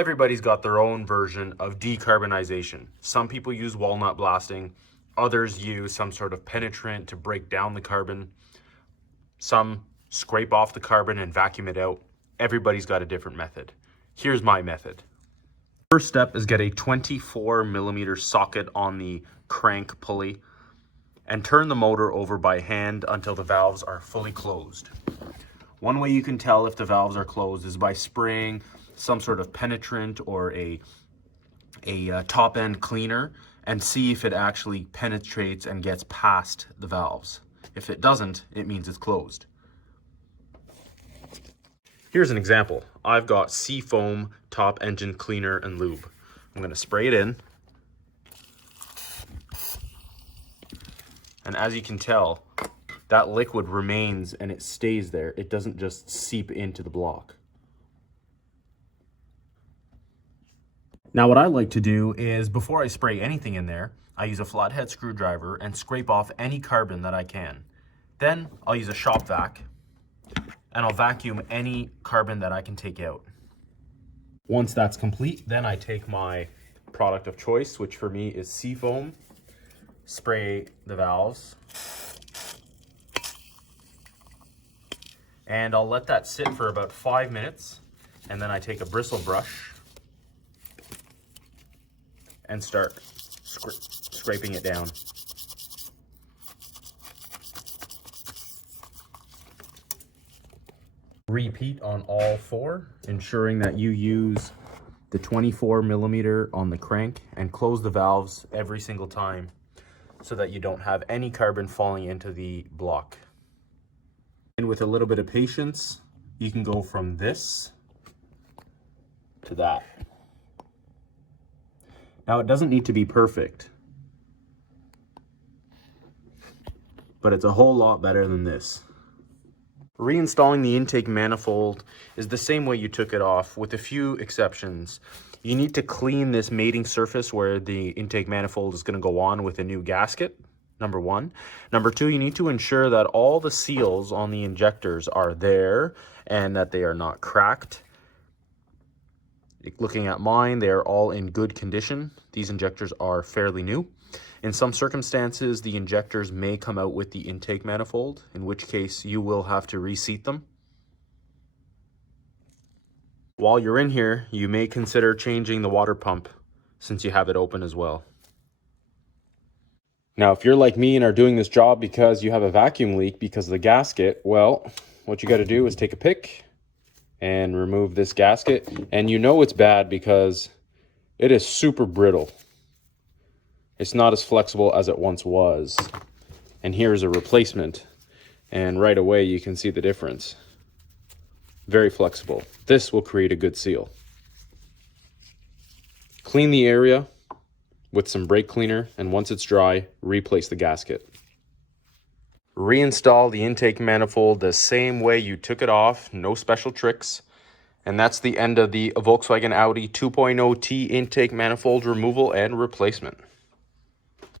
everybody's got their own version of decarbonization. Some people use walnut blasting, others use some sort of penetrant to break down the carbon. Some scrape off the carbon and vacuum it out. Everybody's got a different method. Here's my method. First step is get a 24mm socket on the crank pulley and turn the motor over by hand until the valves are fully closed. One way you can tell if the valves are closed is by spraying some sort of penetrant or a top end cleaner and see if it actually penetrates and gets past the valves. If it doesn't, it means it's closed. Here's an example. I've got Seafoam top engine cleaner and lube. I'm going to spray it in. And as you can tell, that liquid remains and it stays there. It doesn't just seep into the block. Now what I like to do is, before I spray anything in there, I use a flathead screwdriver and scrape off any carbon that I can. Then I'll use a shop vac and I'll vacuum any carbon that I can take out. Once that's complete, then I take my product of choice, which for me is Seafoam, spray the valves, and I'll let that sit for about 5 minutes, and then I take a bristle brush and start scraping it down. Repeat on all four, ensuring that you use the 24mm on the crank and close the valves every single time so that you don't have any carbon falling into the block. And with a little bit of patience, you can go from this to that. Now, it doesn't need to be perfect, but it's a whole lot better than this. Reinstalling the intake manifold is the same way you took it off, with a few exceptions. You need to clean this mating surface where the intake manifold is going to go on with a new gasket, number one. Number two, you need to ensure that all the seals on the injectors are there and that they are not cracked. Looking at mine, they are all in good condition. These injectors are fairly new. In some circumstances, the injectors may come out with the intake manifold, in which case you will have to reseat them. While you're in here, you may consider changing the water pump since you have it open as well. Now, if you're like me and are doing this job because you have a vacuum leak because of the gasket, well, what you got to do is take a pick and remove this gasket. And you know it's bad because it is super brittle. It's not as flexible as it once was. And here's a replacement. And right away you can see the difference. Very flexible. This will create a good seal. Clean the area with some brake cleaner, and once it's dry, replace the gasket. Reinstall the intake manifold the same way you took it off, no special tricks. And that's the end of the Volkswagen Audi 2.0T intake manifold removal and replacement.